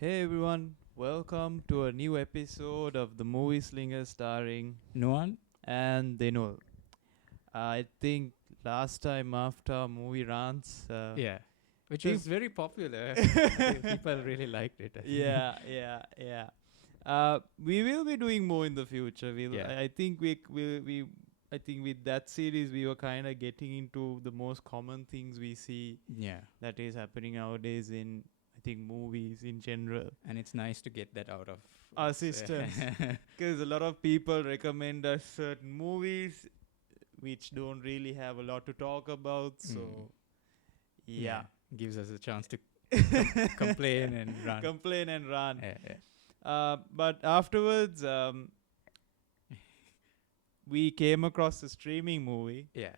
Hey everyone, welcome to a new episode of the Movieslingers starring Noan? and Denol. I think last time after our movie rants, Yeah. Which peop- was very popular. I think people really liked it. I think. yeah. We will be doing more in the future. Yeah. I think I think with that series we were kind of getting into the most common things we see Yeah. that is happening nowadays in I think movies in general. And it's nice to get that out of Our us. systems. Because a lot of people recommend us certain movies which don't really have a lot to talk about. So, yeah. Gives us a chance to complain and run. Complain and run. Yeah. But afterwards, we came across a streaming movie. Yeah.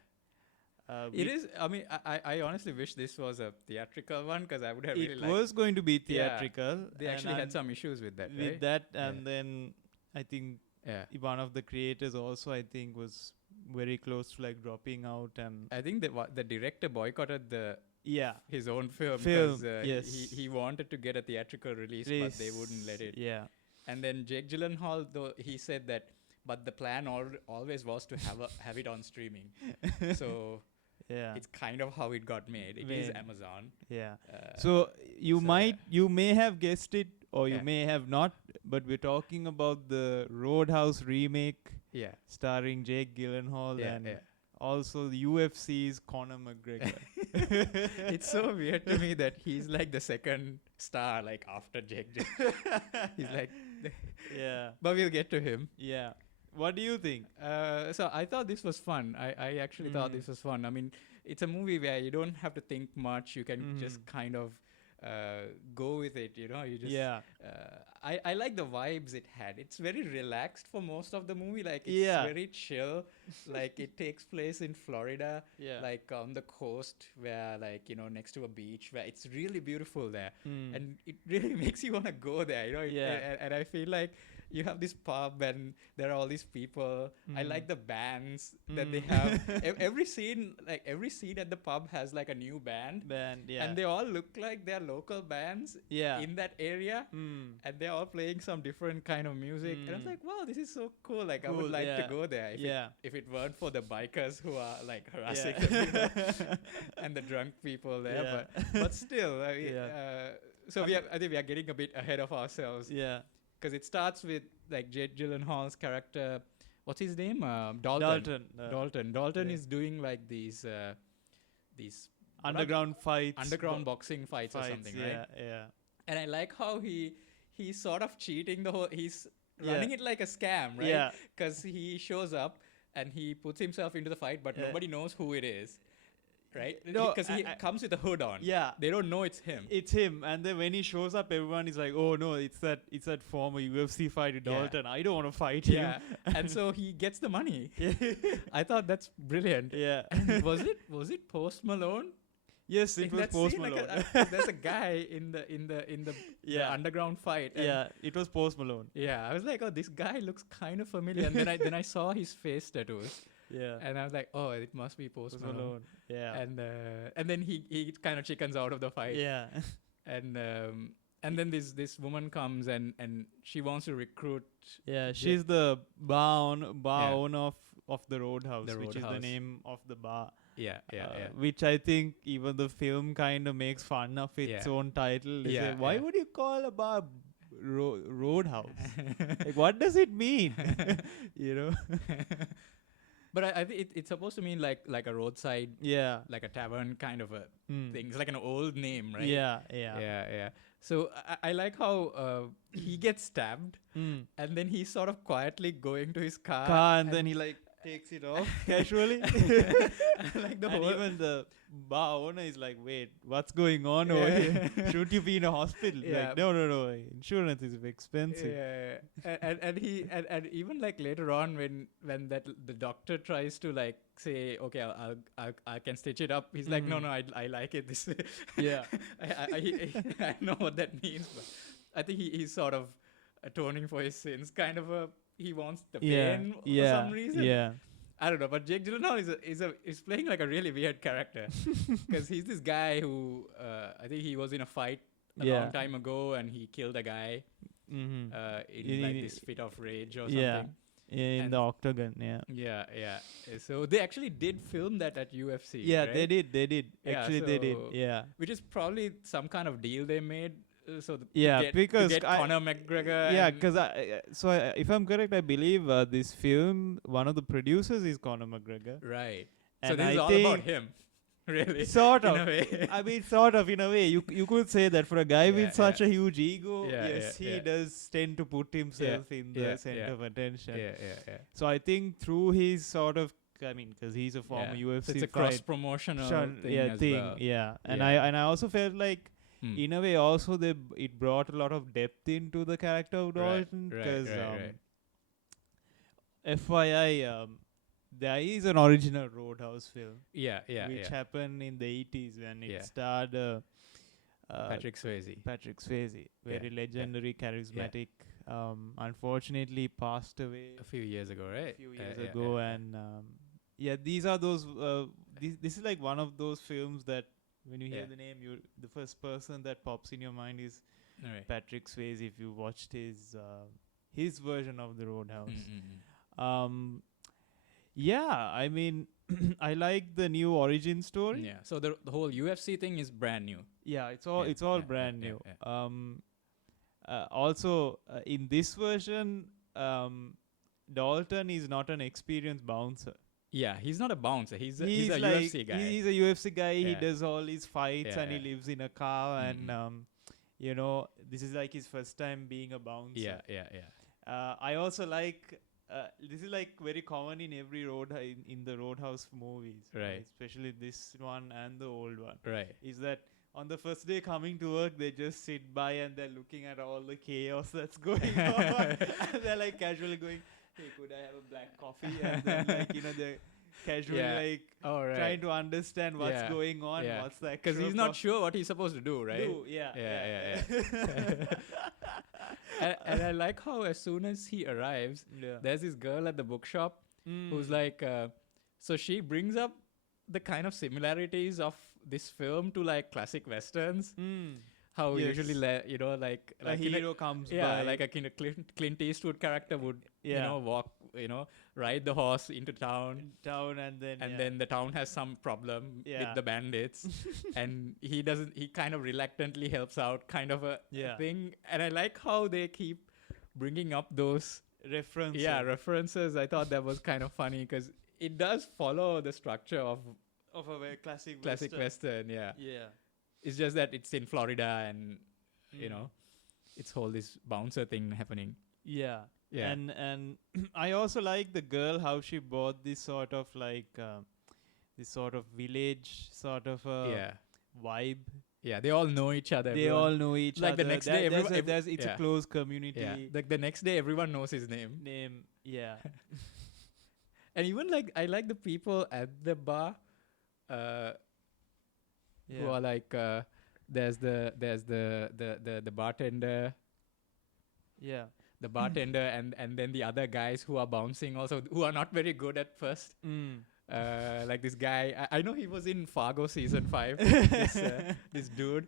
It It is. I mean, I honestly wish this was a theatrical one because I would have really It liked. was going to be Yeah. theatrical. They actually had some issues with that, with right? that, Yeah. and then I think Yeah. one of the creators also I think was very close to like dropping out, and I think that the director boycotted yeah, his own film Film, because yes. he wanted to get a theatrical release, but they wouldn't let it. Yeah. And then Jake Gyllenhaal, though, he said that, but the plan always was to have it on streaming. So Yeah. it's kind of how it got made. It is Made. Amazon. Yeah. Uh, So you so, you may have guessed it or you Yeah. may have not, but we're talking about the Roadhouse remake yeah, starring Jake Gyllenhaal yeah, and yeah. also the UFC's Conor McGregor. It's so weird to me that he's like the second star, like after Jake. He's like, Yeah. but we'll get to him. Yeah. What do you think? So I thought this was fun. I actually thought this was fun. I mean, it's a movie where you don't have to think much. You can just kind of go with it. You know, you just. Yeah. I like the vibes it had. It's very relaxed for most of the movie. Like it's Yeah. very chill. Like it takes place in Florida, Yeah. like on the coast, where next to a beach, where it's really beautiful there, and it really makes you want to go there. You know. Yeah. And I feel like you have this pub and there are all these people. I like the bands that they have. Every scene at the pub has like a new band. Yeah. And they all look like they're local bands Yeah. in that area. And they're all playing some different kind of music. And I was like, wow, this is so cool. Like, I would Cool, like to yeah. go there Yeah. if it weren't for the bikers who are like harassing Yeah. them, and the drunk people there. Yeah. But still, I mean, Yeah. so I think we are getting a bit ahead of ourselves. Yeah. Because it starts with like Jake Gyllenhaal's character. What's his name? Dalton. Dalton. Dalton yeah. is doing like these Underground fights. underground boxing fights or something, yeah, right? Yeah. And I like how he's sort of cheating the whole. He's Yeah. running it like a scam, right? Yeah. Because he shows up and he puts himself into the fight, but Yeah. nobody knows who it is, right? No, Because he I- comes with a hood on. Yeah. They don't know it's him. It's him, and then when he shows up, everyone is like, "Oh no, it's that former UFC fighter Yeah. Dalton. I don't want to fight Yeah. him." And so he gets the money. Yeah. I thought that's brilliant. Yeah. And was it Post Malone? Yes, it In was that Post scene, like Malone. there's a guy in the Yeah. underground fight. And Yeah, it was Post Malone. yeah, I was like, oh, this guy looks kind of familiar. And then I saw his face tattoos, Yeah. and I was like, oh, it must be Post Malone. Yeah. And then he kind of chickens out of the fight. Yeah. And then this woman comes and she wants to recruit. Yeah, she's the bar owner of the Roadhouse, The which is the Roadhouse. name of the bar. Yeah. Which I think even the film kind of makes fun of its Yeah. own title. They say, Yeah, why yeah. would you call a bar Roadhouse? Like, what does it mean? You know? But I think it's supposed to mean like a roadside, Yeah. like a tavern kind of a Mm. thing. It's like an old name, right? Yeah. Yeah. So I like how he gets stabbed, Mm. and then he's sort of quietly going to his car. Car, and then he like takes it off casually. like the And whole. even the bar owner is like, wait, what's going on over here? Shouldn't you be in a hospital? Yeah. Like, no. Insurance is expensive. Yeah, and even like later on when the doctor tries to like say, okay, I can stitch it up. He's like, no, I like it this way. Yeah. I know what that means, but I think he's sort of atoning for his sins. Kind of he wants the pain for some reason. Yeah. I don't know, but Jake Gyllenhaal is playing like a really weird character because he's this guy who I think he was in a fight a long time ago, and he killed a guy in like this fit of rage or something. In the octagon. Yeah. So they actually did film that at UFC. Yeah, right? they did. Actually, they did. so- Yeah. Which is probably some kind of deal they made. Because to get Conor McGregor. Yeah, and- because if I'm correct, I believe this film, one of the producers is Conor McGregor. Right. And So this is I all think about him, really. Sort in of. a way. I mean, sort of, in a way. You could say that for a guy Yeah, with such a huge ego, Yeah, yes, yeah, he yeah. does tend to put himself in the yeah, center yeah. of attention. Yeah. So I think through his sort of, I mean, because he's a former UFC So it's a fight- cross promotional thing as well. Yeah, and Yeah. I also felt like in a way also it brought a lot of depth into the character of Dalton because FYI, there is an original Roadhouse film which happened in the 80s when it starred Patrick Swayze. very legendary, charismatic. Unfortunately passed away A few years ago, right? a few years ago, and these are those. This is like one of those films that when you hear the name, the first person that pops in your mind is Patrick Swayze. If you watched his version of the Roadhouse, I mean, I like the new origin story. Yeah. So the whole UFC thing is brand new. Yeah, it's all brand new. Also, in this version, Dalton is not an experienced bouncer. Yeah, he's not a bouncer. He's a like, UFC guy. He's a UFC guy. He Yeah. does all his fights and he Yeah. lives in a car. And this is like his first time being a bouncer. Yeah. I also like. This is like very common in every in the Roadhouse movies, Right. Especially this one and the old one. Right. Is that on the first day coming to work, they just sit by and they're looking at all the chaos that's going on. And they're like casually going, "Hey, could I have a black coffee?" And then they're casually trying to understand what's going on. What's the because he's not sure what he's supposed to do, right? Yeah. And I like how as soon as he arrives, there's this girl at the bookshop who's like, so she brings up the kind of similarities of this film to like classic westerns. How usually, like a hero comes by. like a kind of Clint Eastwood character would, walk, ride the horse into town, and then the town has some problem with the bandits, and he kind of reluctantly helps out, kind of a thing. And I like how they keep bringing up those references. I thought that was kind of funny because it does follow the structure of a very classic western. Yeah. It's just that it's in Florida and it's whole this bouncer thing happening. Yeah. And I also like the girl, how she brought this sort of like this sort of village sort of vibe. Yeah, they all know each other. They all know each other. Like the next day, it's a close community. Yeah. Like the next day, everyone knows his name. Yeah. And even like I like the people at the bar. Who are like there's the bartender. Yeah. The bartender and then the other guys who are bouncing also, who are not very good at first. Like this guy, I know he was in Fargo season 5. This dude.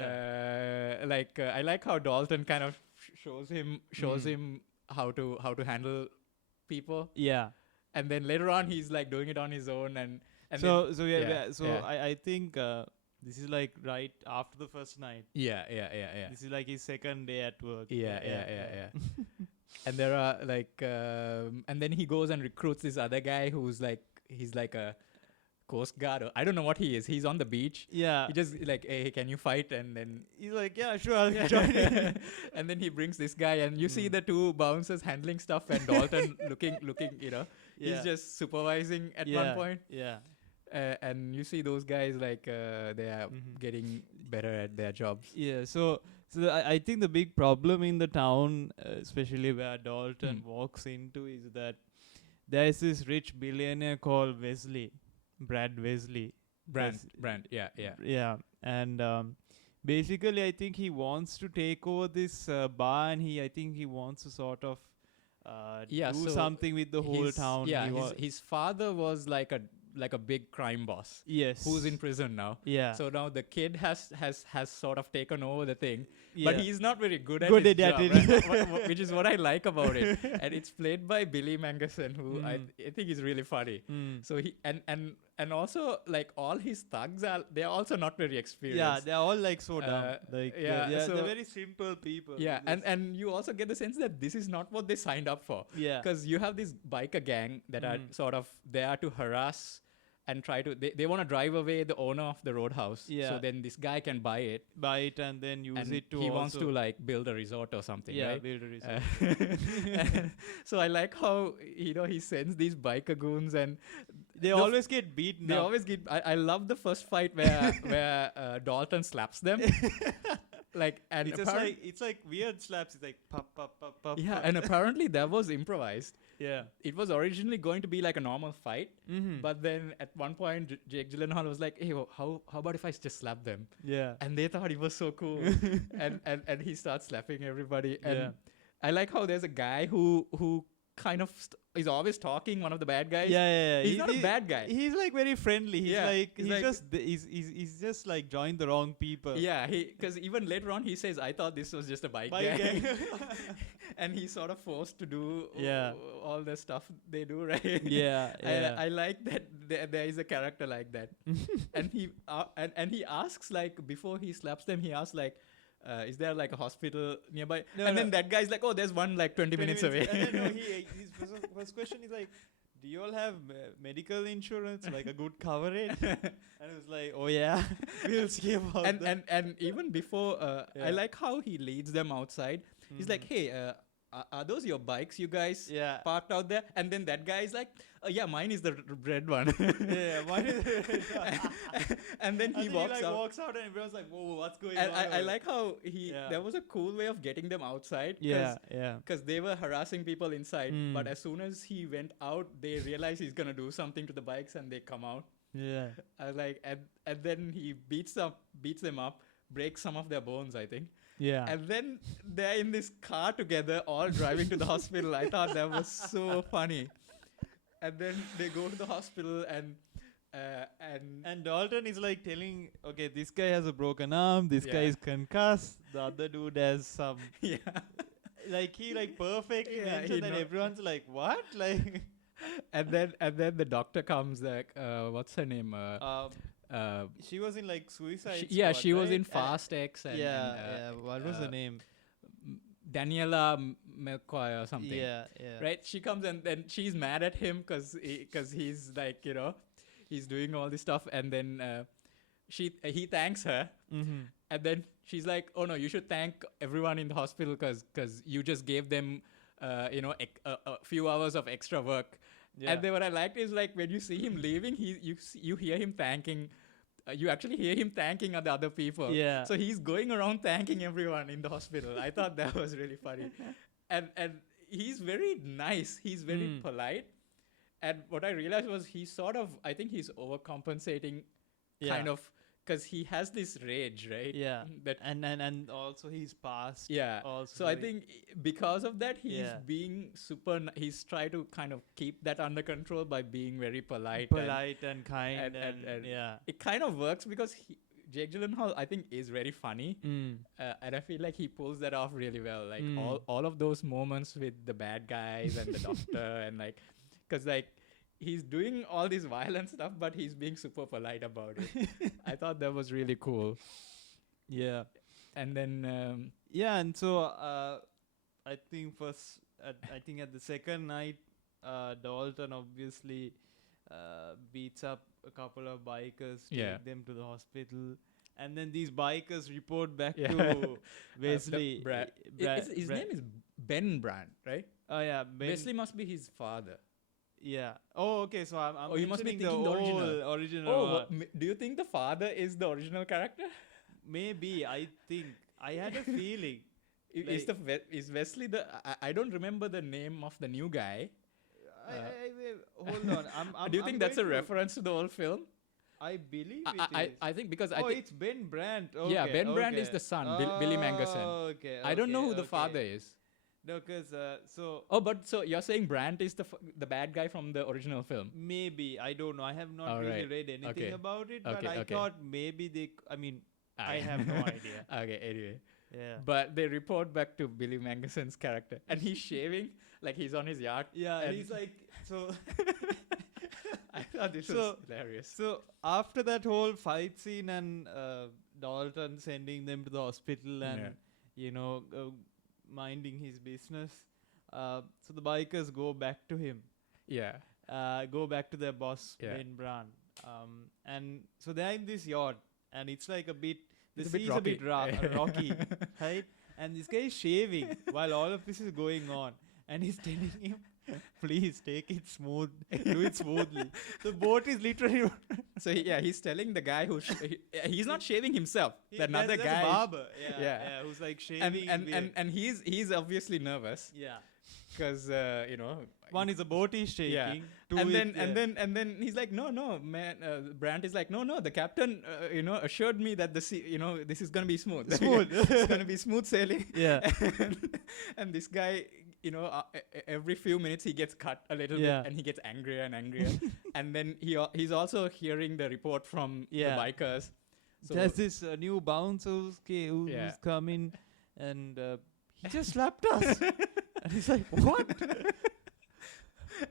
I like how Dalton kind of shows him how to handle people. Yeah. And then later on he's like doing it on his own and I think this is like right after the first night. Yeah. This is like his second day at work. Yeah. And there are like and then he goes and recruits this other guy who's like, he's like a Coast Guard, or I don't know what he is. He's on the beach. Yeah. He just like, hey, can you fight? And then he's like, yeah, sure, I'll join in. And then he brings this guy, and you see the two bouncers handling stuff, and Dalton looking, he's just supervising at one point. Yeah. And you see those guys like they are getting better at their jobs. Yeah. So I think the big problem in the town, especially where Dalton walks into, is that there is this rich billionaire called Brad Wesley. Brand. Yeah. And basically, I think he wants to take over this bar, and I think he wants to sort of do something with the whole town. Yeah, his father was like a like a big crime boss. Yes. Who's in prison now. Yeah. So now the kid has sort of taken over the thing, Yeah. but he's not very good Good at his at job, it. right? Which is what I like about it. And it's played by Billy Mangerson, who I think is really funny. So he and also like all his thugs they're also not very experienced. Yeah, they're all like so dumb. Like so they're very simple people. yeah, and you also get the sense that this is not what they signed up for. Yeah. Because you have this biker gang that are sort of there to harass and try to they want to drive away the owner of the Roadhouse. Yeah. So then this guy can buy it and then use and it to he wants also- to like build a resort or something, yeah, right? build a resort. And so I like how he sends these biker goons and They always get beaten they up. always get. I love the first fight where Dalton slaps them. Like and It's just like it's like weird slaps. It's like pop, pop, pop, pop. yeah, pop. and apparently that was improvised. Yeah. It was originally going to be like a normal fight, but then at one point Jake Gyllenhaal was like, "Hey, how about if I just slap them?" Yeah. And they thought it was so cool, and he starts slapping everybody. And Yeah. I like how there's a guy who kind of is always talking, one of the bad guys. Yeah. He's not a bad guy. He's like very friendly. He's Yeah, like he's he's like- just he's just like joined the wrong people. Yeah, because even later on he says, "I thought this was just a bike Bike gang," gang. and he's sort of forced to do Yeah. all the stuff they do, right? Yeah. I like that there is a character like that, and he asks like before he slaps them, he asks like, "Is there like a hospital nearby?" No, and no. then that guy's like, "Oh, there's one like 20 minutes away." And then, no, his first question is like, "Do you all have medical insurance, like a good coverage?" And it was like, "Oh yeah, we'll see about that." and even before, I Yeah. like how he leads them outside. He's like, "Hey, are those your bikes you guys Yeah. parked out there?" And then that guy is like, "Yeah, mine is the red one." Yeah, why did And then he walks out. walks out and everyone's like, "Whoa, what's going And on?" I like how Yeah. there was a cool way of getting them outside. Yeah. Because they were harassing people inside. Mm. But as soon as he went out, they realize he's going to do something to the bikes and they come out. Yeah. I was like, and then he beats them up, breaks some of their bones, I think. Yeah. And then they're in this car together, all driving to the hospital. I thought that was so funny. And then they go to the hospital And Dalton is like telling, okay, this guy has a broken arm, this guy Yeah. is concussed, the other dude has some, yeah. like he like perfectly Yeah, he mentioned, and know- everyone's like, what? Like, And then the doctor comes like, what's her name? she was in like Suicide Yeah, Squad, she was right? in Fast X. And, Yeah. What was the name? Daniela Melchior or something. Yeah. Right? She comes and then she's mad at him because he's like, he's doing all this stuff. And then he thanks her. Mm-hmm. And then she's like, "Oh no, you should thank everyone in the hospital because you just gave them, a few hours of extra work." Yeah. And then what I liked is like when you see him leaving, you hear him thanking. You actually hear him thanking the other people. Yeah. So he's going around thanking everyone in the hospital. I thought that was really funny, and he's very nice. He's very polite. And what I realized was I think he's overcompensating, kind of. Because he has this rage, right? Yeah. That And also he's past. yeah. Also So I very- think because of that, he's Yeah. being he's trying to kind of keep that under control by being very polite. and kind and yeah. It kind of works because Jake Gyllenhaal, I think, is very funny. Mm. And I feel like he pulls that off really well. Like Mm. all of those moments with the bad guys and the doctor and like, because like, he's doing all this violent stuff, but he's being super polite about it. I thought that was really cool. Yeah. And then, Yeah, and so I think at the second night, Dalton obviously beats up a couple of bikers, Yeah. take them to the hospital, and then these bikers report back Yeah. to Wesley. his name is Ben Brandt, right? Oh yeah, Wesley must be his father. Yeah. Oh, okay. So I'm Oh, you must be mentioning thinking the original. original. Oh, do you think the father is the original character? Maybe I think I had a feeling. Is Wesley the? I don't remember the name of the new guy. Hold on. Do you think that's a going to- reference to the old film? I believe it is. I think because I Oh, think it's Ben Brandt. yeah, Okay, Ben Brandt is okay. the son, Billy Mangerson. Okay, I don't know who the okay. father is. No, because so Oh, but so you're saying Brandt is the bad guy from the original film? maybe, I don't know. I have not All really right. read anything Okay. about it, but Okay, I okay. thought maybe I mean, I Okay. have no idea. Okay, anyway. Yeah. But they report back to Billy Magnuson's character, and he's shaving like he's on his yacht. Yeah, and he's like, so. I thought this was So- hilarious. So after that whole fight scene and Dalton sending them to the hospital and Yeah. you know minding his business, so the bikers go back to him, Yeah. go back to their boss Yeah. Ben Brand, and so they're in this yacht and it's like a bit the It's a bit sea is a bit rocky. rocky, right? And this guy is shaving while all of this is going on, and he's telling him, please take it smooth, do it smoothly. The boat is literally So he's telling the guy he's not shaving himself. Another that's guy, a barber, Yeah. yeah, who's like shaving. and he's obviously nervous yeah, because one is the boat is shaking. Yeah. Two and then he's like, no, man. Brandt is like, no. The captain, assured me that the sea, this is gonna be smooth. Smooth. It's gonna be smooth sailing. yeah, and this guy, every few minutes he gets cut a little Yeah. bit, and he gets angrier and angrier. And then he's also hearing the report from Yeah. the bikers. So there's this new bouncer who's Yeah. coming, and he just slapped us. And he's like, what?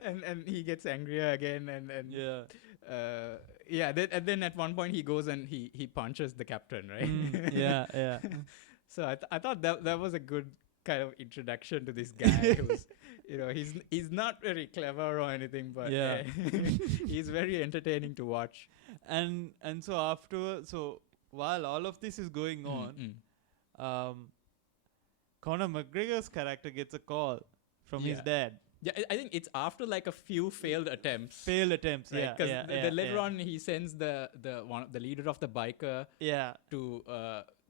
and he gets angrier again, and yeah, and then at one point he goes and he punches the captain, right? yeah. So I thought that was a good kind of introduction to this guy who's he's not very clever or anything, but Yeah. he's very entertaining to watch. And so while all of this is going on, Conor McGregor's character gets a call from his Yeah. dad. Yeah, I think it's after like a few failed attempts. Failed attempts, Right? yeah, Because yeah, later yeah. on he sends the leader of the biker Yeah. to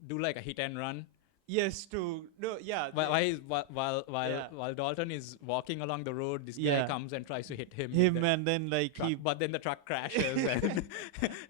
do like a hit and run. Yes, to no, yeah. While Dalton is walking along the road, this guy Yeah. comes and tries to hit him. him with the and then like truck, but then the truck crashes and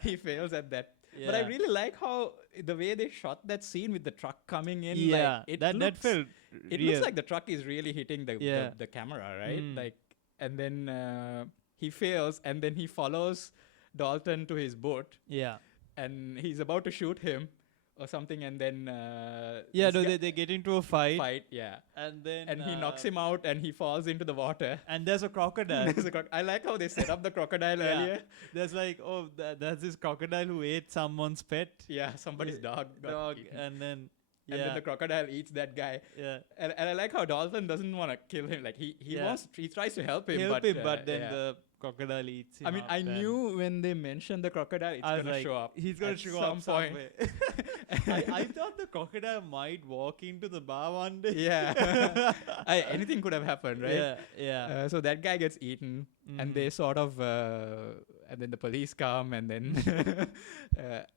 he fails at that. But I Yeah. really like how the way they shot that scene with the truck coming in. yeah, like, it that looks, felt It real. looks like the truck is really hitting Yeah. the camera, right? Mm. Like, and then he fails, and then he follows Dalton to his boat, yeah. and he's about to shoot him or something, and then Yeah, this no, guy- they get into a fight, yeah, and then and he knocks him out, and he falls into the water. And there's a crocodile. There's a I like how they set up the crocodile Yeah. earlier. There's like, there's this crocodile who ate someone's pet Yeah, somebody's dog. got eaten. and then And then yeah, the crocodile eats that guy. yeah. And I like how Dalton doesn't want to kill him. Like he Yeah. he tries to help him, But then yeah. the crocodile eats him. I mean, up I and knew when they mentioned the crocodile, it's I was gonna like, show up. He's gonna at show some up point. somewhere. I thought the crocodile might walk into the bar one day. Yeah, anything could have happened, right? Yeah, yeah. So that guy gets eaten, and they sort of, and then the police come, and then,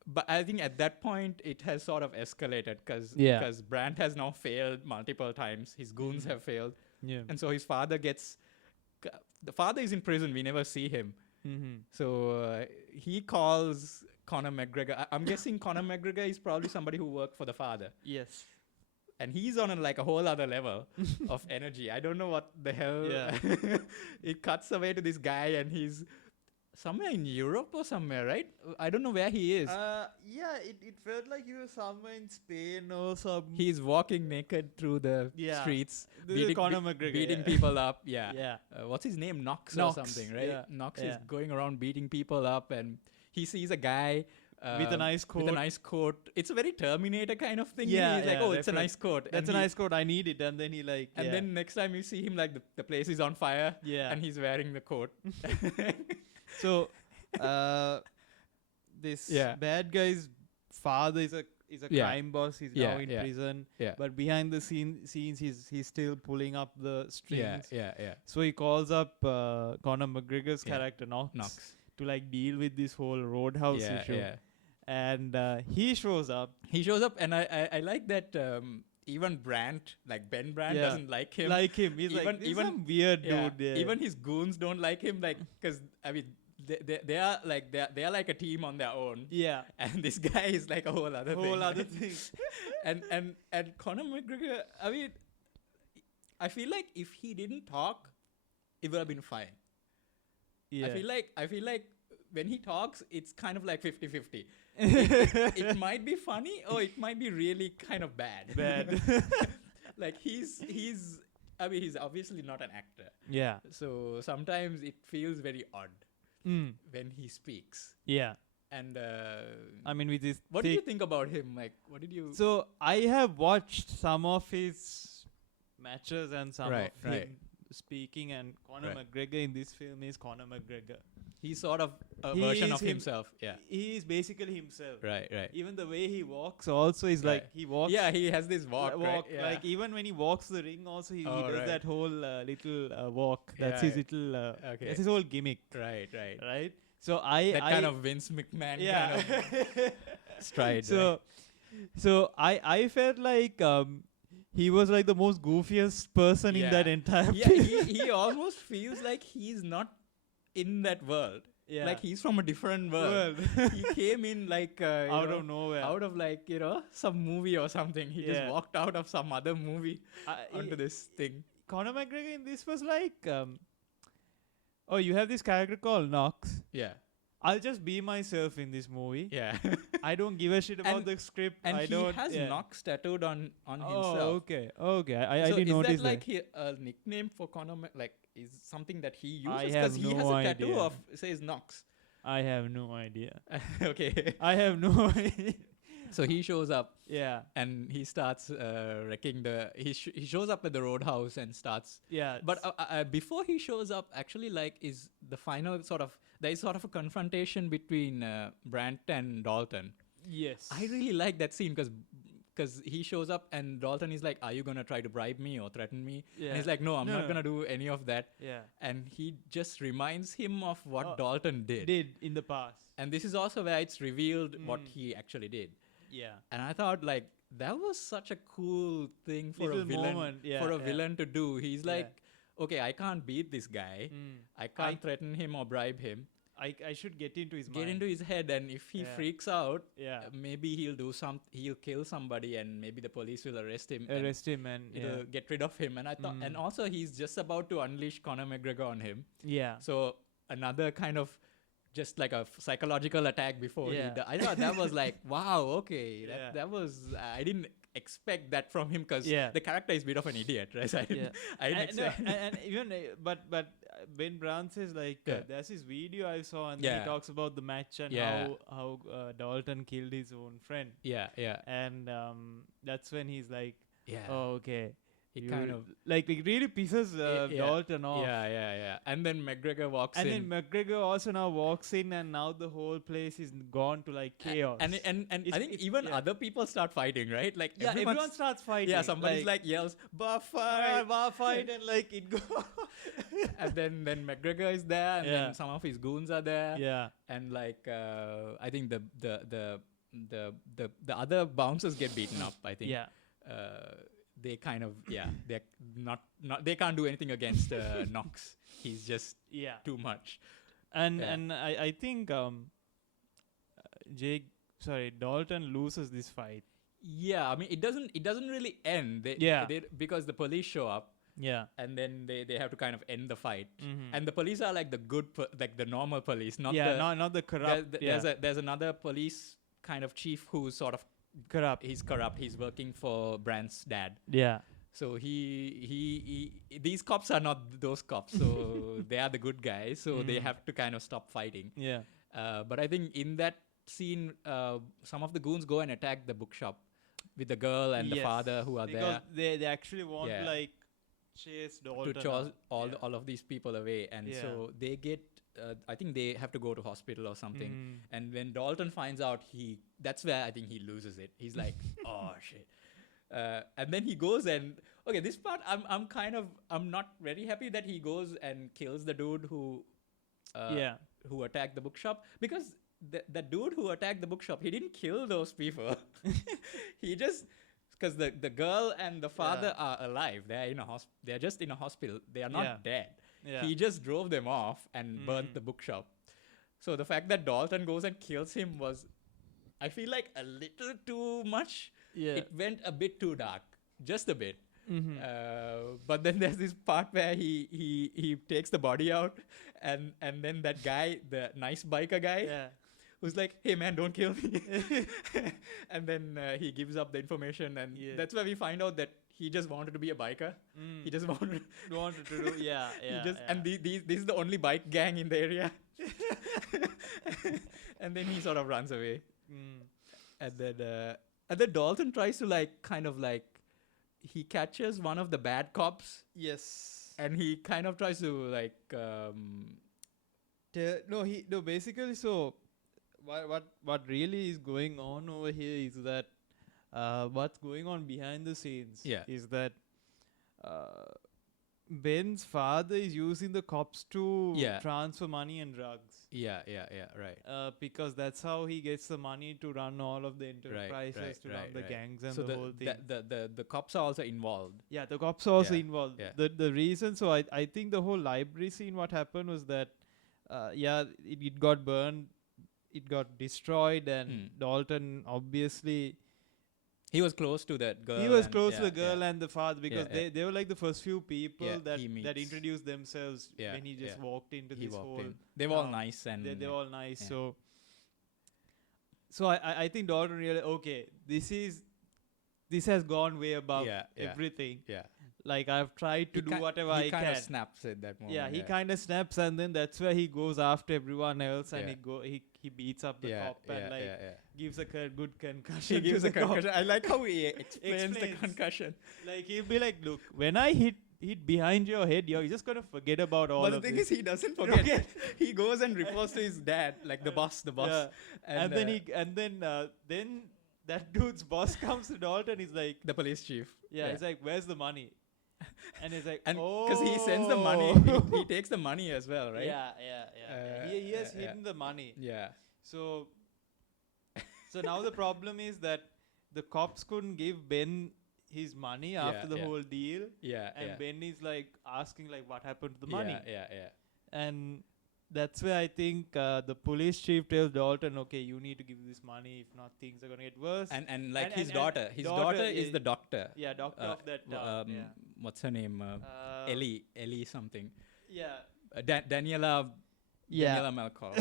but I think at that point it has sort of escalated because Yeah. Brandt has now failed multiple times. His goons have failed, Yeah. and so his father gets. The father is in prison. We never see him. Mm-hmm. So he calls Conor McGregor. I'm guessing Conor McGregor is probably somebody who worked for the father. Yes. And he's on a whole other level of energy. I don't know what the hell. Yeah. It cuts away to this guy, and he's somewhere in Europe or somewhere, right? I don't know where he is. Yeah, it felt like he was somewhere in Spain or something. He's walking naked through the Yeah. streets, This is Conor McGregor, beating yeah. people up. Yeah. Yeah. What's his name? Knox Knox, or something, right? yeah, Knox yeah. is going around beating people up, and he sees a guy With a nice With a coat. nice coat. It's a very Terminator kind of thing. Yeah, He's like, yeah, oh, it's a definitely. nice coat. That's And a he- nice coat. I need it. And then he like. And then next time you see him, like the place is on fire, Yeah. and he's wearing the coat. So, this Yeah. bad guy's father is a Yeah. crime boss. He's Yeah, now in yeah. prison. Yeah. But behind the scenes, he's still pulling up the strings. Yeah. So he calls up Conor McGregor's Yeah. character Knox Knox. to like deal with this whole Roadhouse issue. Yeah. And he shows up. He shows up, and I like that even Brandt, like Ben Brandt, Yeah. doesn't like him. Like him, he's Even- like this even- some weird Yeah. dude. Yeah. Even his goons don't like him, like because I mean they are like a team on their own, yeah, and this guy is like a whole other whole thing. other right? thing. and Conor McGregor, I mean, I feel like if he didn't talk, it would have been fine. Yeah. I feel like when he talks, it's kind of like 50-50. It might be funny or it might be really kind of bad. Like he's he's obviously not an actor. Yeah. So sometimes it feels very odd when he speaks. Yeah. And I mean, with this. what do you think about him? Like, what did you? So I have watched some of his matches and some of him speaking, and Conor McGregor in this film is Conor McGregor. He's sort of a version of himself. Yeah. He is basically himself. Right. Even the way he walks also is like he walks. Yeah, he has this walk. Right? Yeah. Like even when he walks the ring, also he does that whole little walk. That's his little. That's his whole gimmick. Right. So that kind of Vince McMahon kind of stride. So I felt like he was like the most goofiest person in that entire film. He almost feels like he's not in that world. Yeah. Like he's from a different world. He came in like out of nowhere. Out of like, some movie or something. He just walked out of some other movie onto this thing. Conor McGregor in this was like you have this character called Knox. Yeah. I'll just be myself in this movie. Yeah. I don't give a shit about the script. And he has Knox tattooed on himself. Oh, okay. I didn't notice that. Is that like a nickname for Conor? Like, is something that he uses? Because he has a tattoo of says Knox. I have no idea. Okay. I have no idea. So he shows up. Yeah. And he starts wrecking he shows up at the Roadhouse and starts. Yeah. But before he shows up, actually, like, is the final there is sort of a confrontation between Brandt and Dalton. Yes. I really like that scene because he shows up and Dalton is like, are you going to try to bribe me or threaten me? Yeah. And he's like, no, I'm not going to do any of that. Yeah. And he just reminds him of what Dalton did in the past. And this is also where it's revealed what he actually did. Yeah. And I thought, like, that was such a cool thing for a villain to do. He's like, okay, I can't beat this guy. I can't threaten him or bribe him. I should get into his mind. Get into his head, and if he freaks out, maybe he'll kill somebody, and maybe the police will arrest him and get rid of him. And I thought, and also he's just about to unleash Conor McGregor on him. Yeah. So another kind of just like a psychological attack before I thought that was like, wow, okay, that was I didn't expect that from him because the character is a bit of an idiot, right? So I didn't expect. And even but Ben Brown says like there's this video I saw and then he talks about the match and how Dalton killed his own friend. Yeah. And that's when he's like, oh, okay. It kind of like it really pisses Dalton off. Yeah. And then McGregor walks in. And then McGregor also now walks in, and now the whole place is gone to like chaos. And I think even other people start fighting, right? Like everyone starts fighting. Yeah, somebody like yells bar fight, and like it goes. And then McGregor is there, and then some of his goons are there. Yeah. And like I think the other bouncers get beaten up. I think. Yeah. They kind of they're not they can't do anything against Knox. He's just too much. And I think Dalton loses this fight. Yeah, I mean it doesn't really end. Because the police show up. Yeah. And then they have to kind of end the fight. Mm-hmm. And the police are like the good like the normal police, not the corrupt. There's another police kind of chief who's sort of corrupt. He's corrupt. He's working for Brandt's dad. Yeah. So these cops are not those cops. So they are the good guys. So they have to kind of stop fighting. Yeah. But I think in that scene, some of the goons go and attack the bookshop with the girl and the father who are because there. They actually want to like chase Dalton. To chase all of these people away. And so they get I think they have to go to hospital or something. And when Dalton finds out, that's where I think he loses it. He's like, oh shit. And then he goes and this part I'm not very happy that he goes and kills the dude who attacked the bookshop, because the dude who attacked the bookshop, he didn't kill those people. He just because the girl and the father are alive. They're just in a hospital. They are not dead. Yeah. He just drove them off and burnt the bookshop. So the fact that Dalton goes and kills him was, I feel like, a little too much. Yeah. It went a bit too dark. Just a bit. But then there's this part where he takes the body out, and then that guy, the nice biker guy, who's like, "Hey man, don't kill me," and then he gives up the information, and that's where we find out that he just wanted to be a biker. He just wanted to do and this is the only bike gang in the area. And then he sort of runs away. And then Dalton tries to he catches one of the bad cops. Yes. And he kind of tries to basically, so what really is going on over here is that what's going on behind the scenes is that Ben's father is using the cops to transfer money and drugs. Right. Because that's how he gets the money to run all of the enterprises, to run the gangs and so the whole thing. The cops are also involved. Yeah, the cops are also involved. Yeah. The reason, so I think the whole library scene, what happened was that, it got burned, it got destroyed, and Dalton obviously... He was close to that girl. He was close to the girl and the father, because they were like the first few people that introduced themselves when he just walked into this whole... They were all nice. And they were all nice. Yeah. So I think Dalton realized, okay, this has gone way above everything. Yeah. Like, I've tried to do whatever I can. He kind of snaps at that moment. Yeah, he kind of snaps, and then that's where he goes after everyone else, and he beats up the cop and gives a good concussion. He gives a concussion. I like how he explains the concussion. Like, he'll be like, "Look, when I hit behind your head, you're just gonna forget about all of this." But the thing is, he doesn't forget. He goes and reports to his dad, like the boss. Yeah. And then that dude's boss comes to Dalton. He's like, the police chief. Yeah, he's like, "Where's the money?" And he's like, because he sends the money, he takes the money as well, right? Yeah. He has hidden the money. Yeah. So now the problem is that the cops couldn't give Ben his money after the whole deal. Yeah. And Ben is like asking like, what happened to the money? Yeah. And that's where I think the police chief tells Dalton, okay, you need to give this money, if not things are gonna get worse. And his daughter is the doctor. Yeah, doctor of that town. What's her name? Ellie something. Yeah. Daniela. Yeah. Daniela Melchior.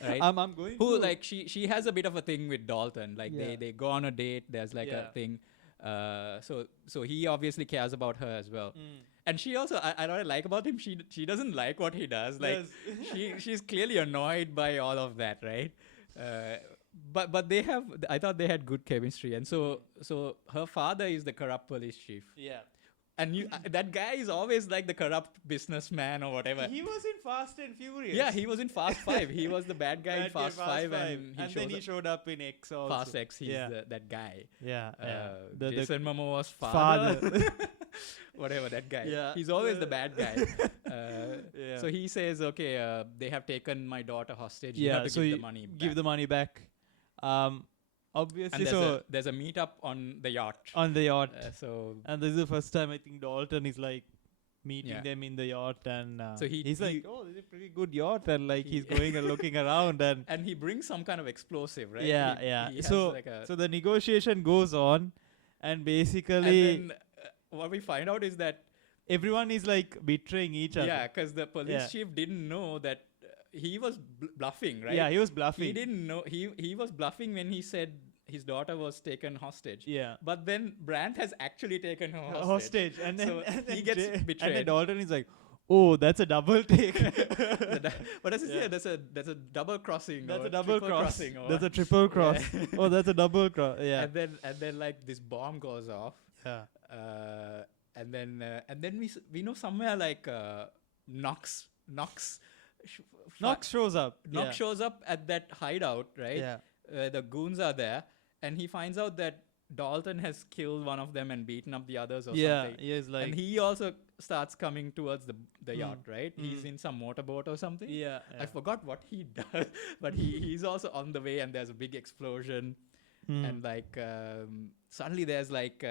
Right? I'm going who to like she has a bit of a thing with Dalton. Like they go on a date. There's like a thing. So he obviously cares about her as well. And she also, I what I like about him, she doesn't like what he does. Like she's clearly annoyed by all of that, right? But I thought they had good chemistry. And so her father is the corrupt police chief. Yeah. And that guy is always like the corrupt businessman or whatever. He was in Fast and Furious. Yeah, he was in Fast 5. He was the bad guy in Fast 5. And then he showed up in X also. Fast X, he's that guy. Yeah. Jason Momoa's father. Whatever, that guy. Yeah. He's always the bad guy. So he says, okay, they have taken my daughter hostage. You have to give the money back. Give the money back. Obviously, and there's a meetup on the yacht. And this is the first time I think Dalton is like meeting them in the yacht, and so he's like, oh, this is a pretty good yacht, and like he's going and looking around, and he brings some kind of explosive, right? Yeah. He so the negotiation goes on, and basically, and then, what we find out is that everyone is like betraying each other. Yeah, because the police chief didn't know that. He was bluffing, right? Yeah, he was bluffing. He didn't know. He was bluffing when he said his daughter was taken hostage. Yeah. But then Brandt has actually taken her hostage. And then, he gets betrayed. And then Dalton is like, oh, that's a double take. What does he say? That's a double crossing. That's a double cross. That's a triple cross. Yeah. Oh, that's a double cross. Yeah. And then like this bomb goes off. Yeah. And then we know somewhere like Knox shows up. Knox shows up at that hideout, right? Yeah. The goons are there, and he finds out that Dalton has killed one of them and beaten up the others or something. Yeah, like, and he also starts coming towards the yacht, right? He's in some motorboat or something. Yeah. I forgot what he does, but he's also on the way, and there's a big explosion, and like suddenly there's like.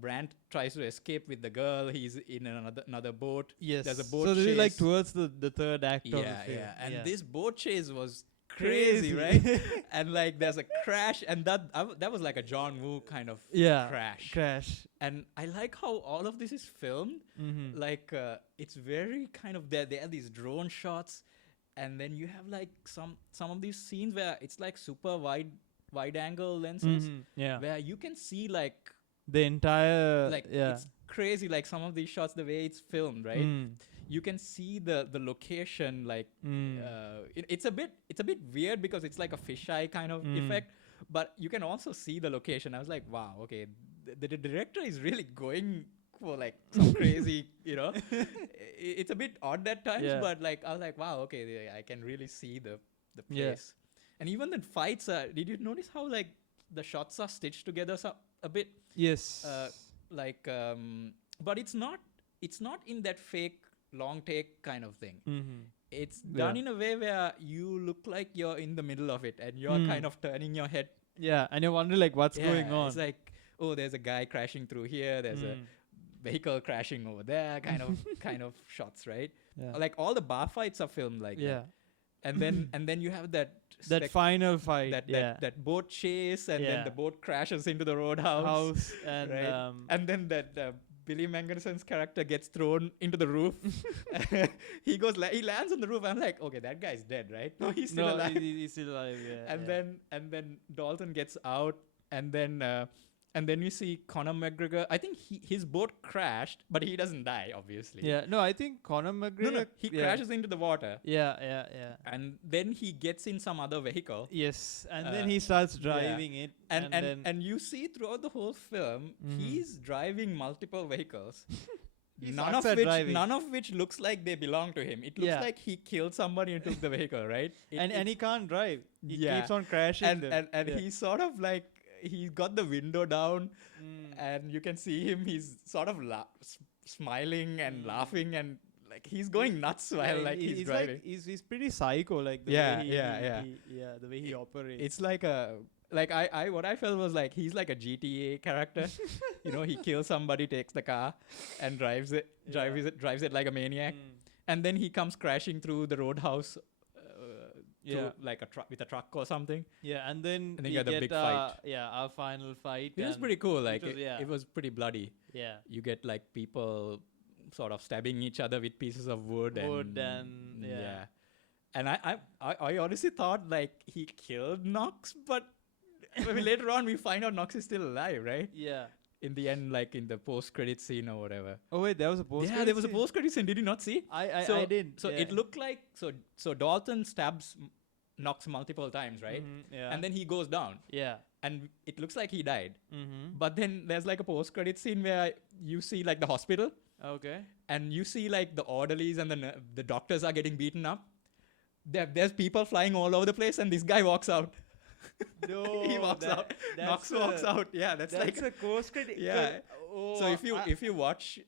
Brandt tries to escape with the girl. He's in another boat. Yes. There's a boat chase. So this chase. is like towards the third act of the film. And this boat chase was crazy, right? And like there's a crash, and that was like a John Woo kind of crash. And I like how all of this is filmed. Like it's very kind of there are these drone shots, and then you have like some of these scenes where it's like super wide angle lenses, where you can see like the entire it's crazy, like some of these shots, the way it's filmed, right? You can see the location, like it's a bit weird because it's like a fisheye kind of effect, but you can also see the location. I was like, wow, okay, the director is really going for like some crazy, it's a bit odd at times, but like I was like, wow, okay, I can really see the place. And even the fights did you notice how like the shots are stitched together a bit? Yes. But it's not in that fake long take kind of thing. It's done in a way where you look like you're in the middle of it, and you're kind of turning your head. Yeah, and you wonder like what's going on. It's like, oh, there's a guy crashing through here. There's a vehicle crashing over there. Kind of shots, right? Yeah. Like all the bar fights are filmed like that. And then you have that final fight, that boat chase, and then the boat crashes into the roadhouse, and right? And then that Billy Mangerson's character gets thrown into the roof. He lands on the roof. I'm like, okay, that guy's dead, right? No, he's still alive. He's still alive. Yeah. And then Dalton gets out, and then you see Conor McGregor. I think his boat crashed, but he doesn't die, obviously. Yeah. No, I think Conor McGregor. No, he crashes into the water. Yeah. And then he gets in some other vehicle. Yes, and then he starts driving it. And you see throughout the whole film, he's driving multiple vehicles. None of which looks like they belong to him. It looks like he killed somebody and took the vehicle, right? And he can't drive. He keeps on crashing. And he's sort of like, he's got the window down, and you can see him. He's sort of smiling and laughing, and like he's going nuts while he's driving. Like, he's pretty psycho, like the the way he operates. It's like what I felt was like he's like a GTA character. He kills somebody, takes the car, and drives it like a maniac, and then he comes crashing through the roadhouse. Like with a truck or something. Yeah, and then you get the big fight. Our final fight. It was pretty cool. Like it was pretty bloody. Yeah. You get like people sort of stabbing each other with pieces of wood and And I honestly thought like he killed Knox, but later on we find out Knox is still alive, right? Yeah. In the end, like in the post-credit scene or whatever. Oh wait, there was a post-credit Yeah, there was a post-credit scene. Did you not see? I did. So it looked like so Dalton stabs Knox multiple times, right? Yeah. And then he goes down. Yeah. And it looks like he died. But then there's like a post-credit scene where you see like the hospital. Okay. And you see like the orderlies and the doctors are getting beaten up. There's people flying all over the place, and this guy walks out. No, he walks out. Knox walks out. Yeah, that's like a post-credit. Yeah. So if you watch,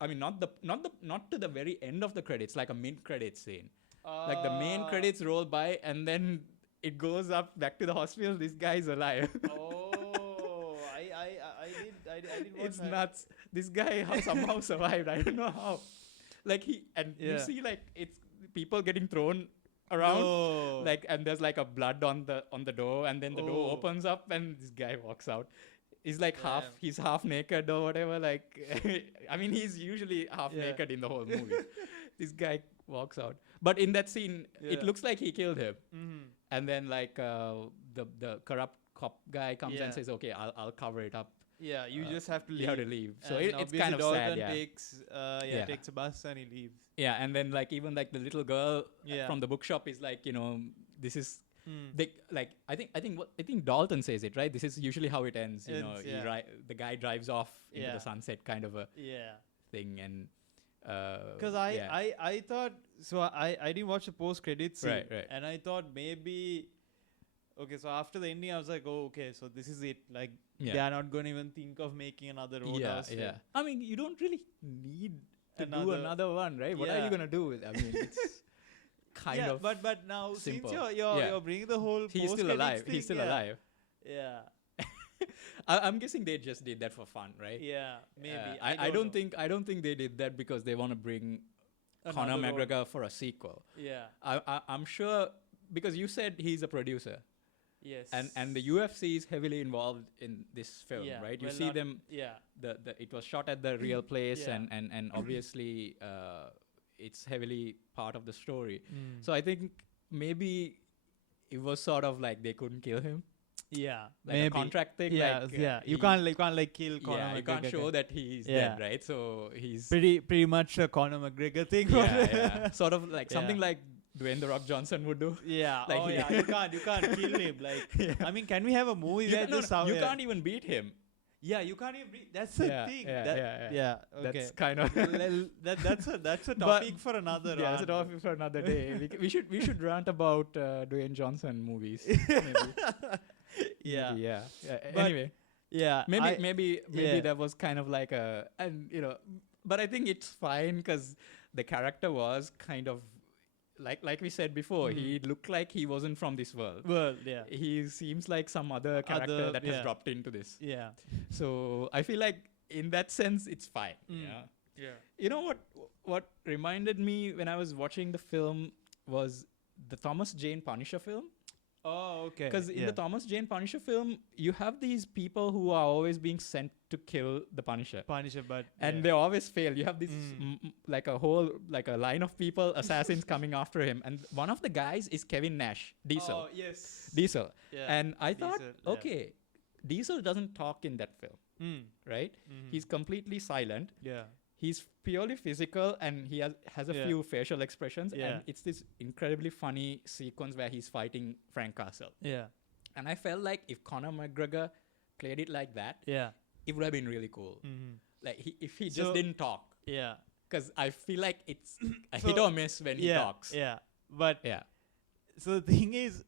I mean, not to the very end of the credits, like a mid-credit scene. Like the main credits roll by, and then it goes up back to the hospital. This guy's alive. I didn't watch It's that. nuts. This guy somehow survived. I don't know how. Like you see like it's people getting thrown around, like, and there's like a blood on the door, and then the door opens up, and this guy walks out. He's like he's half naked or whatever. Like, I mean, he's usually half naked in the whole movie. This guy walks out, but in that scene, it looks like he killed him. And then like the corrupt cop guy comes and says, "Okay, I'll cover it up." Yeah, you just have to leave. You have to leave. So and it's kind of sad. Yeah. Takes a bus and he leaves. Yeah, and then like even like the little girl from the bookshop is like, this is they like I think Dalton says it, right? This is usually how it ends. The guy drives off into the sunset, kind of a thing, and because I thought so. I didn't watch the post credits scene, right, and I thought maybe. Okay, so after the ending, I was like, oh, okay, so this is it. Like, they are not going to even think of making another Roadhouse. Yeah. I mean, you don't really need to do another one, right? What are you going to do with it? I mean, it's kind of but now, simple. Since you're bringing the whole He's still alive. He's still alive. Yeah. I'm guessing they just did that for fun, right? Yeah, maybe. I don't think they did that because they want to bring Conor McGregor for a sequel. Yeah. I'm sure because you said he's a producer. Yes. And the UFC is heavily involved in this film, right? You see them. Yeah. It was shot at the real place, Yeah. and obviously it's heavily part of the story. Mm. So I think maybe it was sort of like they couldn't kill him. Yeah, Like maybe a contract thing. Yeah, like, yeah. You can't like kill Conor McGregor. You can't show that he's dead, right? So he's pretty much a Conor McGregor thing. yeah. Sort of like something like Dwayne "The Rock" Johnson would do. Yeah. Like You can't kill him. Like, I mean, can we have a movie where you can't even beat him. Yeah, you can't even. That's the thing. Yeah. Okay. That's kind of that's a topic for another. Yeah, it's a topic for another day. we should rant about Dwayne Johnson movies. Maybe. Yeah. Anyway. Yeah. Maybe that was kind of like but I think it's fine because the character was kind of like we said before, he looked like he wasn't from this world. Yeah. He seems like some other character that has dropped into this. Yeah. So I feel like in that sense, it's fine. Yeah. You know what reminded me when I was watching the film was the Thomas Jane Punisher film. Oh, okay. Because in the Thomas Jane Punisher film, you have these people who are always being sent to kill the Punisher. And they always fail. You have this like a line of people, assassins coming after him. And one of the guys is Kevin Nash, Diesel. Oh, yes. Diesel. Yeah. And I thought, okay, Diesel doesn't talk in that film, right? Mm-hmm. He's completely silent. Yeah. He's purely physical, and he has a few facial expressions, and it's this incredibly funny sequence where he's fighting Frank Castle. Yeah. And I felt like if Conor McGregor played it like that, it would have been really cool. Mm-hmm. Like if he just didn't talk. Yeah. Because I feel like it's a hit or miss when he talks. Yeah. But so the thing is,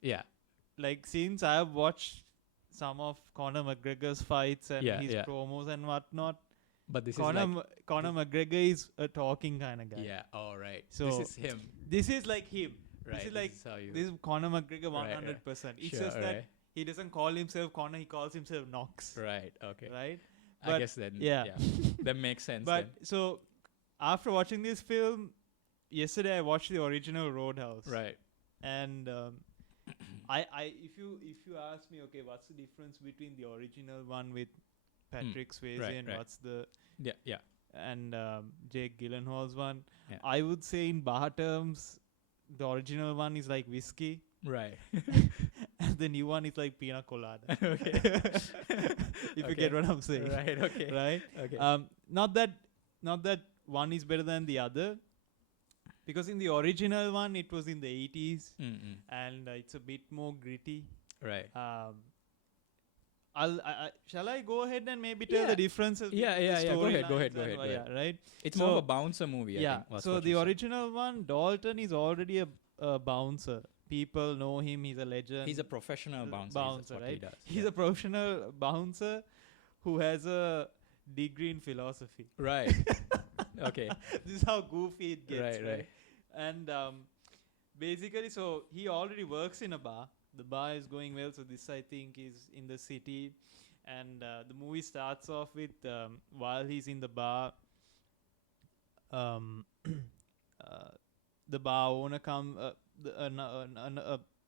like since I've watched some of Conor McGregor's fights and his promos and whatnot, but this Conor McGregor is a talking kind of guy. Yeah. All right. So this is him. This is like him. Right. This is Conor McGregor 100%. It's just that he doesn't call himself Conor. He calls himself Knox. Right. Okay. Right. But I guess then. Yeah. That makes sense. But then. So after watching this film, yesterday I watched the original Roadhouse. Right. And if you ask me, okay, what's the difference between the original one with Patrick Swayze and what's the and Jake Gyllenhaal's one? Yeah. I would say in bar terms, the original one is like whiskey. Right. And the new one is like pina colada. Okay. If you get what I'm saying. Right. Okay. Right. Okay. Not that one is better than the other, because in the original one it was in the 80s and it's a bit more gritty. Right. Shall I go ahead and maybe tell the differences? Go ahead. Yeah, right. It's more of a bouncer movie. I think, so the original one, Dalton is already a bouncer. People know him. He's a legend. He's a professional bouncer, right? He He's a professional bouncer who has a degree in philosophy. Right. Okay. This is how goofy it gets. Right. And basically, so he already works in a bar. The bar is going well, so this I think is in the city, and the movie starts off with while he's in the bar, the bar owner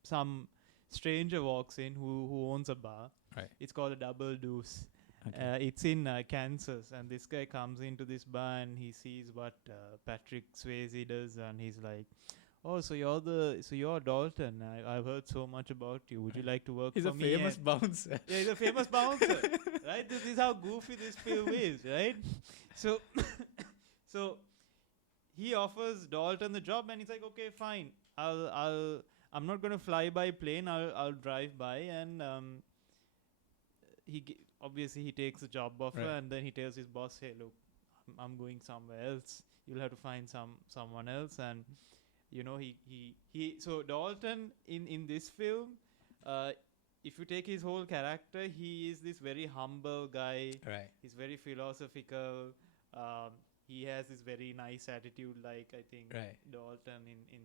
some stranger walks in who owns a bar. Right. It's called a Double Deuce. Okay. It's in Kansas, and this guy comes into this bar and he sees what Patrick Swayze does, and he's like, "Oh, so you're Dalton. I've heard so much about you. Would you like to work for me?" He's a famous bouncer. Yeah, he's a famous bouncer, right? This is how goofy this film is, right? So, so he offers Dalton the job, and he's like, "Okay, fine. I'm not gonna fly by plane. I'll drive by." And obviously he takes the job offer, and then he tells his boss, "Hey, look, I'm going somewhere else. You'll have to find someone else." And you know, so Dalton in this film, if you take his whole character, he is this very humble guy. Right. He's very philosophical. He has this very nice attitude, like I think Dalton in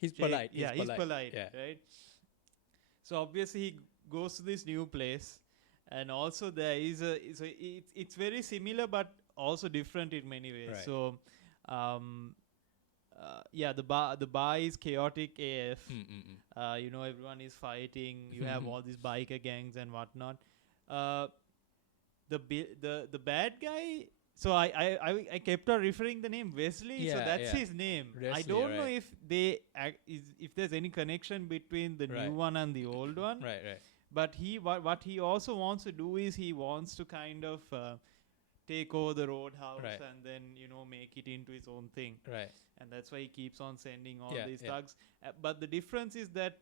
he's Jake, polite. He's polite, yeah. right? So obviously he goes to this new place, and also there is it's very similar but also different in many ways. Right. So the bar is chaotic AF. Mm. Everyone is fighting. You have all these biker gangs and whatnot. The bad guy. So I kept on referring the name Wesley. So that's his name. Wesley, I don't know right. if if there's any connection between the Right. new one and the old one. Right. But what he also wants to do is he wants to kind of take over the Roadhouse Right. and then make it into his own thing. Right. And that's why he keeps on sending all Yeah, these yeah. thugs. But the difference is that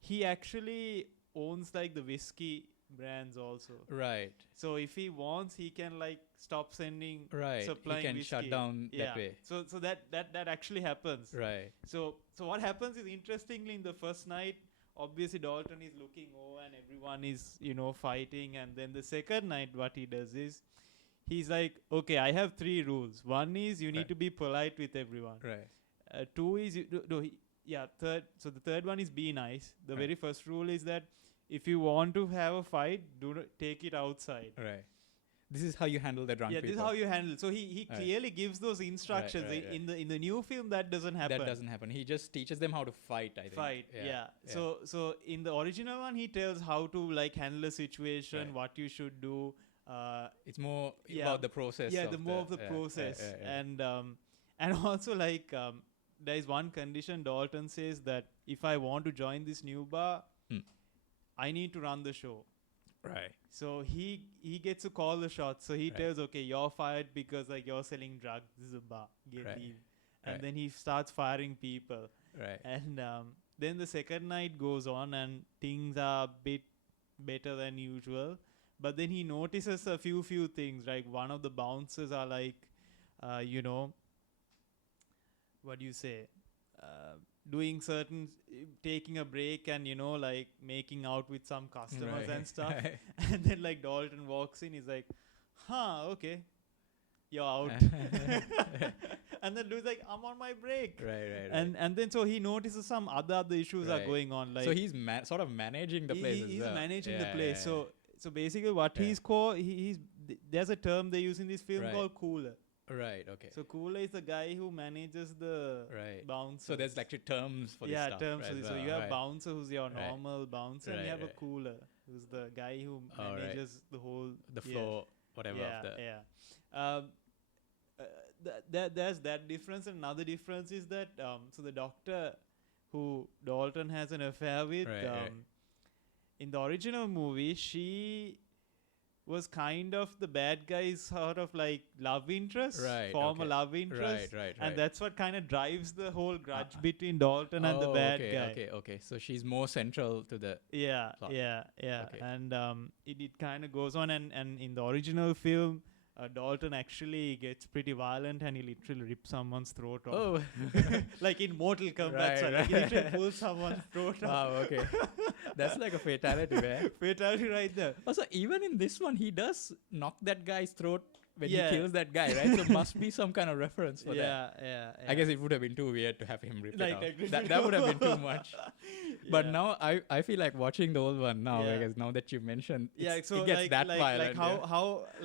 he actually owns like the whiskey brands also. Right. So if he wants, he can like stop sending Right. supplying He can whiskey. shut down that way. So that actually happens. Right. So what happens is, interestingly, in the first night, obviously Dalton is looking over and everyone is fighting, and then the second night what he does is he's like, okay, I have 3 rules. One is you need Right. to be polite with everyone. Right. 2 is third. So the third one is be nice. The Right. very first rule is that if you want to have a fight, do not take it outside. Right. This is how you handle the drunk people. This is how you handle. So he Right. clearly gives those instructions. right. In the new film that doesn't happen. That doesn't happen. He just teaches them how to fight, I think. Fight. Yeah. So in the original one, he tells how to like handle a situation, Right. what you should do. It's more Yeah. about the process. Yeah, of the more of the process, and also like there is one condition. Dalton says that if I want to join this new bar, I need to run the show. Right. So he gets to call the shots. So he Right. tells, okay, you're fired because like you're selling drugs. This is a bar. Right. Leave. And Right. then he starts firing people. Right. And then the second night goes on and things are a bit better than usual. But then he notices a few things. Like one of the bouncers are like, what do you say? Doing taking a break and like making out with some customers and stuff. Right. And then like Dalton walks in, he's like, okay, you're out. And then dude's like, I'm on my break. Right. And then so he notices some other issues are Right. going on. Like So he's sort of managing the place as he's well. managing the Yeah, place. yeah, So basically what Yeah. he's called, there's a term they use in this film Right. called cooler. Right. Okay. So cooler is the guy who manages the Right. bouncer. So there's actually terms for this stuff. terms for as this. So well, you have right. bouncer who's your Right. normal bouncer, and you Right, have a right. cooler who's the guy who Oh, right. manages the whole the floor, whatever. Yeah, of the, yeah. There's that difference. And another difference is that so the doctor who Dalton has an affair with, Right. in the original movie, she was kind of the bad guy's sort of like love interest, Right, former okay. love interest. Right. And that's what kind of drives the whole grudge between Dalton and the Oh, bad okay, guy. Okay. So she's more central to the. Yeah, plot. yeah. Okay. And it kind of goes on, and in the original film, Dalton actually gets pretty violent and he literally rips someone's throat off. Oh. Like in Mortal Kombat, Right, so like he right. literally pulls someone's throat off. Wow. Okay. That's like a fatality, man. Fatality right there. Also, even in this one, he does knock that guy's throat when Yeah. he kills that guy, right? So must be some kind of reference for that. Yeah. I guess it would have been too weird to have him rip Like, it out. like That would have been too much. But Yeah. now I feel like watching the old one now, Yeah. because now that you mentioned, So it gets like, that like, violent.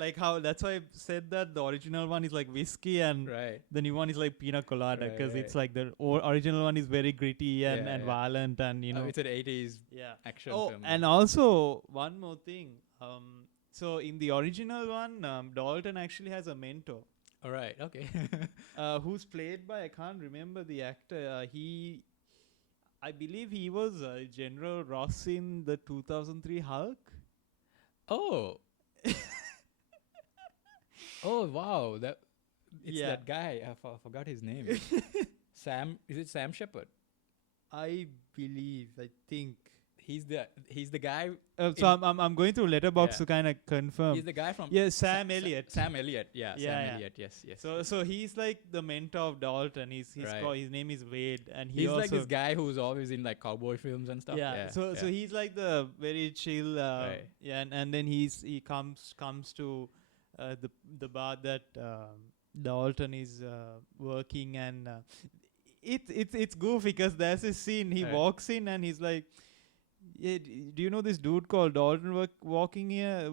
like how that's why I said that the original one is like whiskey and Right. the new one is like pina colada, Right, because right. it's like the original one is very gritty and, Yeah, and yeah. violent, and It's an 80s yeah. action Oh, film. and also one more thing. So in the original one, Dalton actually has a mentor, All right. Okay. who's played by, I can't remember the actor. I believe he was General Ross in the 2003 Hulk. Oh. Oh wow! It's Yeah. that guy. I forgot his name. Sam. Is it Sam Shepard? I think. He's the guy. So I'm going through Letterboxd Yeah. to kind of confirm. He's the guy from. Yeah, Sam Elliott. Sam Elliott. Yeah. Yeah, Sam yeah. Elliott. Yes. So he's like the mentor of Dalton. He's Right. called, his name is Wade, and He's also like this guy who's always in like cowboy films and stuff. Yeah. So he's like the very chill. Right. Yeah, and then he comes to the bar that Dalton is working, and it's goofy because there's this scene. He Right. walks in and he's like, yeah, do you know this dude called Dalton working here?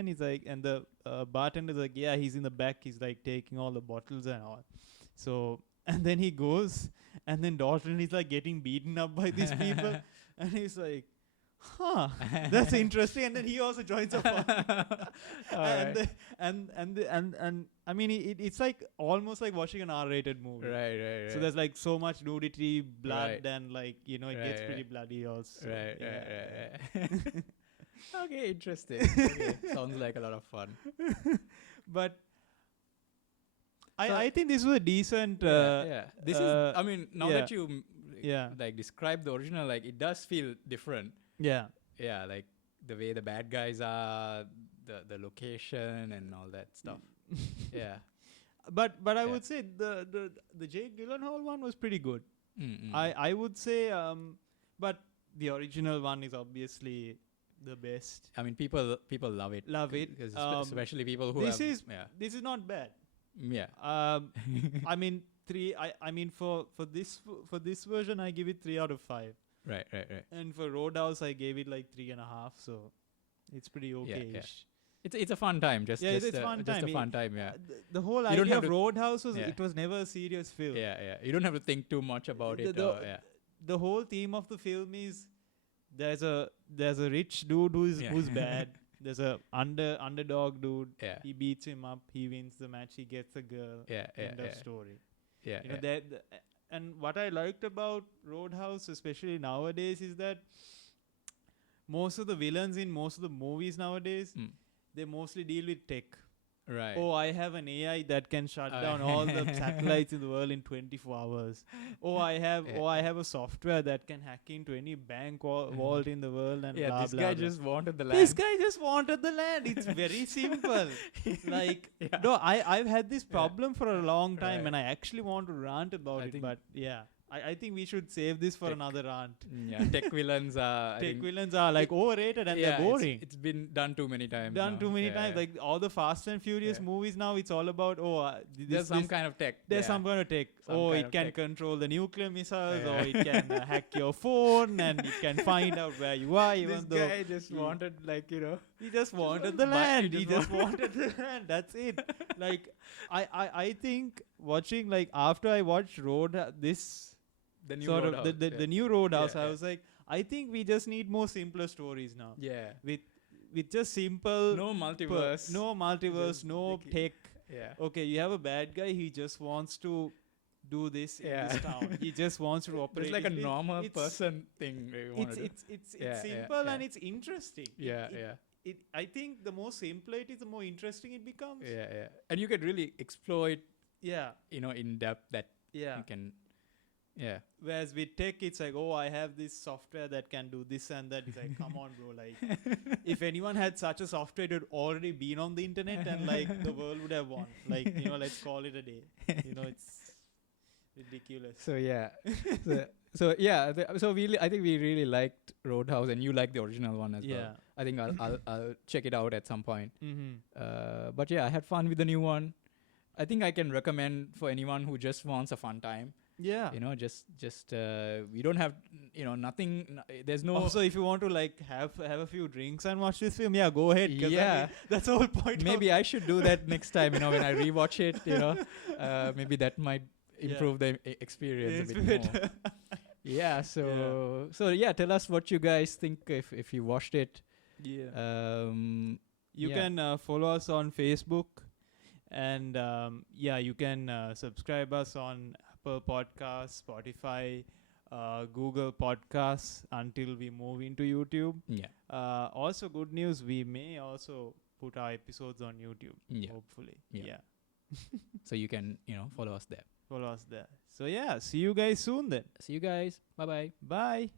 And he's like, and the bartender's like, yeah, he's in the back. He's like taking all the bottles and all. So And then he goes, and then Dalton is like getting beaten up by these people, and he's like, huh, that's interesting. And then he also joins up and I mean it's like almost like watching an R-rated movie. Right. So there's like so much nudity, blood, Right. and like, you know, it gets pretty bloody also. Right. Okay, interesting. Okay. Sounds like a lot of fun. But So- I think this was a decent This is, I mean, now that you yeah. like describe the original, like it does feel different. Yeah. Yeah, like the way the bad guys are, the location and all that stuff. Yeah. But I Yeah. would say the Jake Gyllenhaal one was pretty good. Mm-mm. I would say but the original one is obviously the best. I mean, people love it. Love it. Because Especially especially people who this have, is this is not bad. yeah. I mean I mean for this version I give it 3 out of 5. Right. And for Roadhouse I gave it like 3.5, so it's pretty okay. Yeah. It's a fun time. Just It's a fun just time. a fun time. Yeah. The whole You don't idea have of to- Roadhouse was Yeah. it was never a serious film. Yeah. You don't have to think too much about it. The whole theme of the film is there's a rich dude who's bad. There's a underdog dude. Yeah. He beats him up. He wins the match. He gets a girl. Yeah. End of story. Yeah. You know and what I liked about Roadhouse, especially nowadays, is that most of the villains in most of the movies nowadays, they mostly deal with tech. Right. Oh, I have an AI that can shut down all the satellites in the world in 24 hours. Oh, I have a software that can hack into any bank vault in the world and Yeah, blah, this blah, guy blah. just wanted the land. This guy just wanted the land. It's very simple. Like, no, I've had this problem for a long time, Right. and I actually want to rant about it. But yeah, I think we should save this for Tech. another rant. Yeah, tech villains are. Tech villains are like overrated and they're boring. It's been done too many times. Too many times. Like all the Fast and Furious movies now, it's all about there's some kind of tech. There's some kind of tech. Some kind It of can tech. control the nuclear missiles, Yeah. or it can hack your phone, and it can find out where you are. Even This though guy just wanted, like, he just wanted wanted the to buy- land. he He just just wanted the land. That's it. Like I think watching, like, after I watched the new sort of Roadhouse, the new Roadhouse, Yeah, I yeah. was like, I think we just need more simpler stories now. Yeah. With just simple No multiverse. no multiverse, Just no like- tech. Yeah. Okay, you have a bad guy. He just wants to do this in Yeah. this town. He just wants to operate. It's like a it. normal It's- person thing. They wanna do. It's Yeah, simple yeah. and it's interesting. Yeah. I think the more simpler it is, the more interesting it becomes. Yeah. And you can really exploit, Yeah. in depth that Yeah. you can. Yeah. Whereas with tech, it's like, oh, I have this software that can do this and that. It's like, come on, bro. Like, if anyone had such a software, it would already been on the internet, and like the world would have won. Like, let's call it a day. It's ridiculous. So yeah. so yeah. I think we really liked Roadhouse, and you liked the original one as Yeah. well. I think I'll check it out at some point. Mm-hmm. But yeah, I had fun with the new one. I think I can recommend for anyone who just wants a fun time. Yeah. Just we don't have nothing. There's no. Also, if you want to like have a few drinks and watch this film, yeah, go ahead. 'Cause I Yeah. mean, that's the whole point. Maybe I should do that next time. When I rewatch it, maybe that might improve the experience a bit more. Yeah. So yeah, tell us what you guys think if you watched it. Yeah. You yeah. can follow us on Facebook, and you can subscribe us on Apple Podcasts, Spotify, Google Podcasts until we move into YouTube. Yeah. Also, good news, we may also put our episodes on YouTube. Yeah. Hopefully. Yeah. Yeah. So you can follow us there. Follow us there. So yeah, see you guys soon then. See you guys. Bye bye. Bye.